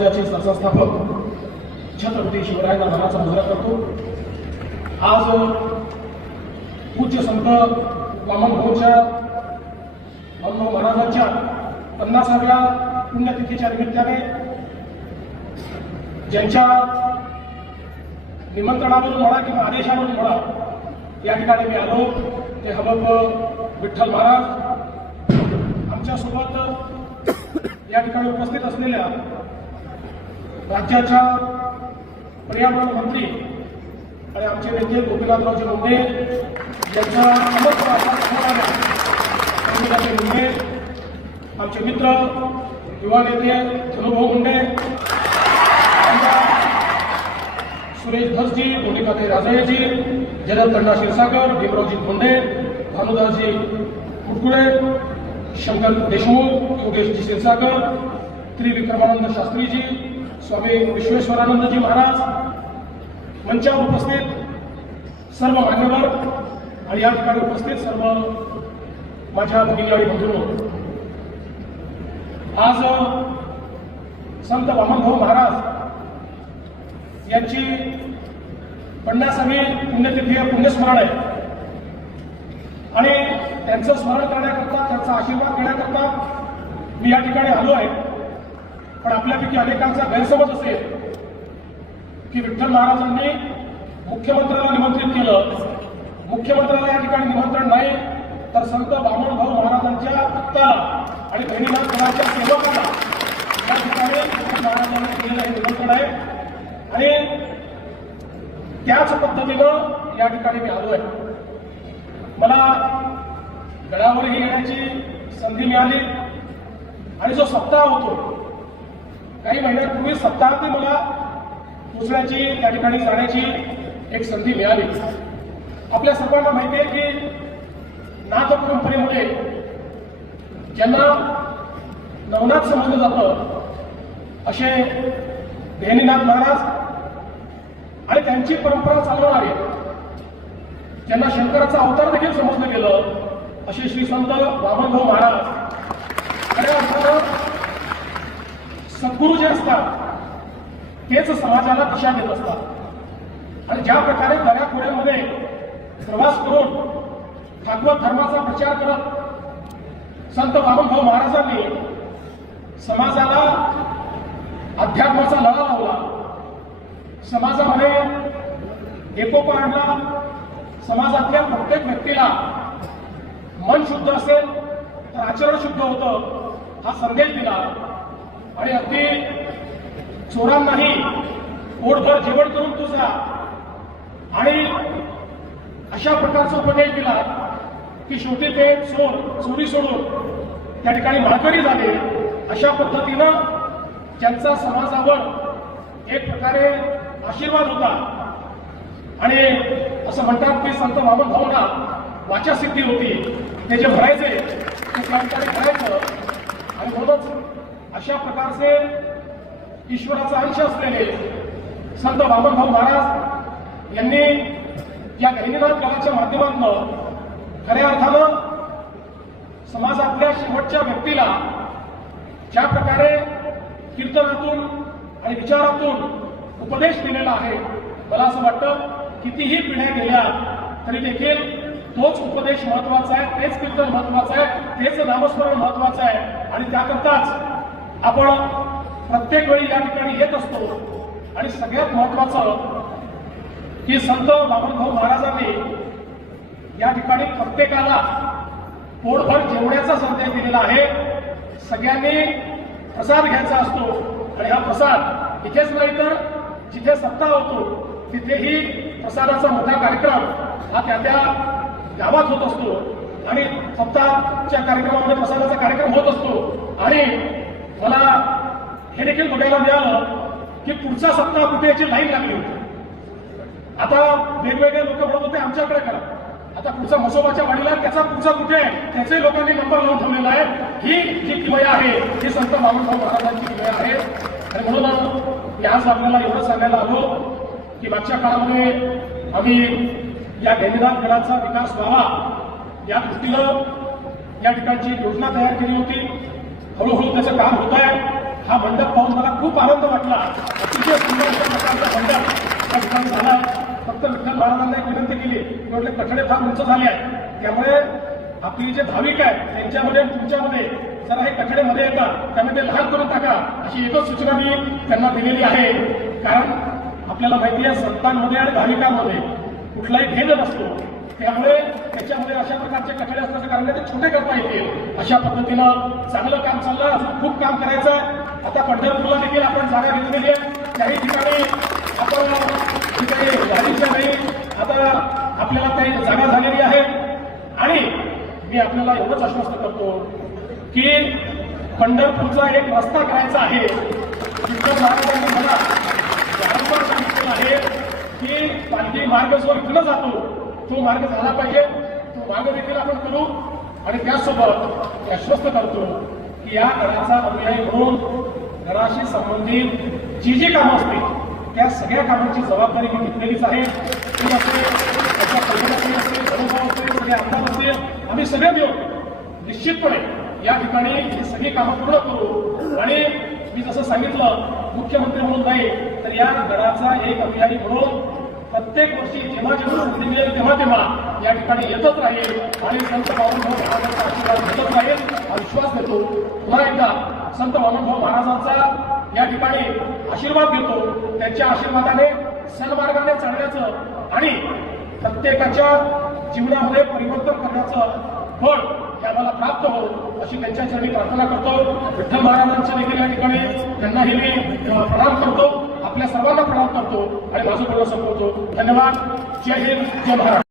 समाजाचे सरसंस्थापक छत्रपती शिवरायांना मानाचा मुजरा करतो। आज पूज्य संत वामनभाऊच्या वामनभाऊ महाराजांच्या 50व्या पुण्यतिथीच्या निमित्ताने ज्यांच्या निमंत्रणावरून म्हणा किंवा आदेशावरून म्हणा या ठिकाणी मी आलो ते हबप विठ्ठल महाराज आमच्यासोबत या ठिकाणी उपस्थित असलेल्या राज्याच्या पर्यावरण मंत्री आणि आमचे नेते गोपीनाथरावजी मुंडे यांच्या मुंडे, आमचे मित्र युवा नेते धनुभाऊ मुंडे, सुरेश धसजी, मोनिकाताई राजळेजी, जयदत्त अण्णा क्षीरसागर, भीमरावजी मुंडे, भानुदासजी कुडकुळे, शंकर देशमुख, योगेशजी क्षीरसागर, त्रिविक्रमानंद शास्त्रीजी, स्वामी विश्वेश्वरानंदजी महाराज, मंचावर उपस्थित सर्व मान्यवर आणि या ठिकाणी उपस्थित सर्व माझ्या भगिनी आणि बंधूंनो, आज संत वामनभाऊ महाराज यांची 50वी पुण्यतिथी पुण्यस्मरण आहे आणि त्यांचं स्मरण करण्याकरता, त्यांचा आशीर्वाद घेण्याकरता मी या ठिकाणी आलो आहे। पण आपल्यापैकी अनेकांचा गैरसमज असेल की विठ्ठल महाराजांनी मुख्यमंत्र्याला निमंत्रित केलं, मुख्यमंत्र्याला या ठिकाणी निमंत्रण नाही तर संत वामनभाऊ महाराजांच्या भक्ताला आणि बहिणीनाथ गणाच्या सेवकाला या ठिकाणी विठ्ठल महाराजांनी केलेलं हे निमंत्रण आहे आणि त्याच पद्धतीनं या ठिकाणी मी आलो आहे। मला गडावरही येण्याची संधी मिळाली आणि जो सप्ताह होतो, काही महिन्यांपूर्वी सप्ताहात मला पोचण्याची त्या ठिकाणी जाण्याची एक संधी मिळाली। आपल्या सर्वांना माहिती आहे की नाथ परंपरेमुळे ज्यांना नवनाथ समजलं जातं असे नेहमीनाथ महाराज आणि त्यांची परंपरा चालवणारे, ज्यांना शंकराचा अवतार देखील समजलं गेलं असे श्री संत वामनभाऊ महाराज खऱ्या अर्थानं सद्गुरू जे असतात तेच समाजाला दिशा देत असतात आणि ज्या प्रकारे दऱ्याखोऱ्यामध्ये प्रवास करून भागवत धर्माचा प्रचार करत संत वामनभाऊ महाराजांनी समाजाला अध्यात्माचा लळा लावला, समाजामध्ये एकोपा आणला, समाजातल्या प्रत्येक व्यक्तीला मन शुद्ध असेल तर आचरण शुद्ध होतं हा संदेश दिला आणि अगदी चोरांनाही पोटभर जेवण करून तुझा आणि अशा प्रकारचा उपदेश दिला की शेवटी ते चोर चोरी सोडून त्या ठिकाणी माळकरी झाले। अशा पद्धतीनं ज्यांचा समाजावर एक प्रकारे आशीर्वाद होता आणि असं म्हणतात की संत वामनभाऊंना वाचासिद्धी होती, ते जे भरायचे ते त्यांच्याकडे करायचं आणि म्हणूनच अशा प्रकारचे ईश्वराचा अंश असलेले संत वामनभाऊ महाराज यांनी या गहिनीनाथ गडाच्या माध्यमातून खऱ्या अर्थानं समाजातल्या शेवटच्या व्यक्तीला ज्या प्रकारे कीर्तनातून आणि विचारातून उपदेश दिलेला आहे, मला असं वाटतं कितीही पिढ्या गेल्या तरी देखील तोच उपदेश महत्वाचा आहे, तेच कीर्तन महत्वाचं आहे, तेच नामस्मरण महत्वाचं आहे आणि त्याकरताच आपण प्रत्येक वेळी या ठिकाणी येत असतो। आणि सगळ्यात महत्वाचं की संत वामनभाऊ महाराजांनी या ठिकाणी प्रत्येकाला पोटभर जेवण्याचा संदेश दिलेला आहे। सगळ्यांनी प्रसाद घ्यायचा असतो आणि हा प्रसाद इथेच नाही तर जिथे सप्ताह होतो तिथेही प्रसादाचा मोठा कार्यक्रम हा त्या गावात होत असतो आणि सप्ताहाच्या कार्यक्रमामध्ये प्रसादाचा कार्यक्रम होत असतो आणि मला हे देखील बघायला मिळालं की पुढचा सप्ताह कुठे याची लाईन लागली होती। आता वेगवेगळे लोक म्हणत होते आमच्याकडे करा, आता पुढचा मसोबाच्या वाडीला त्याचा पुढचा कुठे आहे त्याचे लोकांनी नंबर लावून ठेवलेला आहे। ही जी किमया आहे ही संत वामनभाऊ महाराजांची किमया आहे आणि म्हणून आज आपल्याला एवढं सांगायला आलो की मागच्या काळामध्ये आम्ही या गहिनीनाथ गडाचा विकास व्हावा या दृष्टीनं या ठिकाणची योजना तयार केली होती। हळूहळू त्याचं काम होत आहे। हा मंडप पाहून मला खूप आनंद वाटला. अतिशय सुंदर अशा प्रकारचा मंडप त्या ठिकाणी झाला. फक्त विठ्ठल महाराजांना एक विनंती केली, म्हटले कठडे फार उंच झाले आहेत, त्यामुळे आपली जे भाविक आहेत त्यांच्यामध्ये आणि तुमच्यामध्ये जरा हे कठडे मध्ये येतात, त्यामध्ये लहान करून टाका अशी एकच सूचना मी त्यांना दिलेली आहे. कारण आपल्याला माहिती आहे संतांमध्ये आणि भाविकांमध्ये कुठलाही भेद नसतो, त्यामुळे त्याच्यामध्ये अशा प्रकारचे कठडे असण्याचं कारण ते छोटे करता येतील. अशा पद्धतीनं चांगलं काम चाललं. अजून खूप काम करायचं आहे. आता पंढरपूरला देखील आपण जागा घेतलेली आहे. काही ठिकाणी आपण झालीच्या नाही, आता आपल्याला काही जागा झालेली आहे. आणि मी आपल्याला एवढंच आश्वस्त करतो की पंढरपूरचा एक रस्ता करायचा आहे. विठ्ठल महाराजांनी मला वारंवार सांगितलेलं आहे की पालखी मार्ग जो इकडं जातो तो मार्ग झाला पाहिजे. तो मार्ग देखील आपण करू. आणि त्यासोबत आश्वस्त करतो की या गडाचा अनुयायी म्हणून गडाशी संबंधित जी जी कामं असतील त्या सगळ्या कामांची जबाबदारी मी घेतलेलीच आहे. ती असेल, त्याच्या कल्पनाशी असेल, अनुभव असेल, सगळे आमदार असेल, आम्ही सगळे मिळून निश्चितपणे या ठिकाणी ही सगळी कामं पूर्ण करू. आणि मी जसं सांगितलं मुख्यमंत्री म्हणून नाही तर या गडाचा एक अनुयायी म्हणून प्रत्येक वर्षी जेव्हा जेव्हा संधी मिळेल तेव्हा तेव्हा या ठिकाणी येतच राहील आणि संत वामनभाऊ महाराजांचा आशीर्वाद घेतच राहील हा विश्वास देतो. पुन्हा एकदा संत वामनभाऊ महाराजांचा या ठिकाणी आशीर्वाद घेतो. त्यांच्या आशीर्वादाने सन्मार्गाने चालण्याचं आणि प्रत्येकाच्या जीवनामध्ये परिवर्तन करण्याचं फळ हे आम्हाला प्राप्त हो अशी त्यांच्या चरणी प्रार्थना करतो. विठ्ठल महाराजांच्या देखील या ठिकाणी त्यांनाही मी प्रणाम करतो. आपल्या सर्वांना प्रणाम करतो आणि माझं बोलणं संपवतो. धन्यवाद. जय हिंद, जय महाराष्ट्र.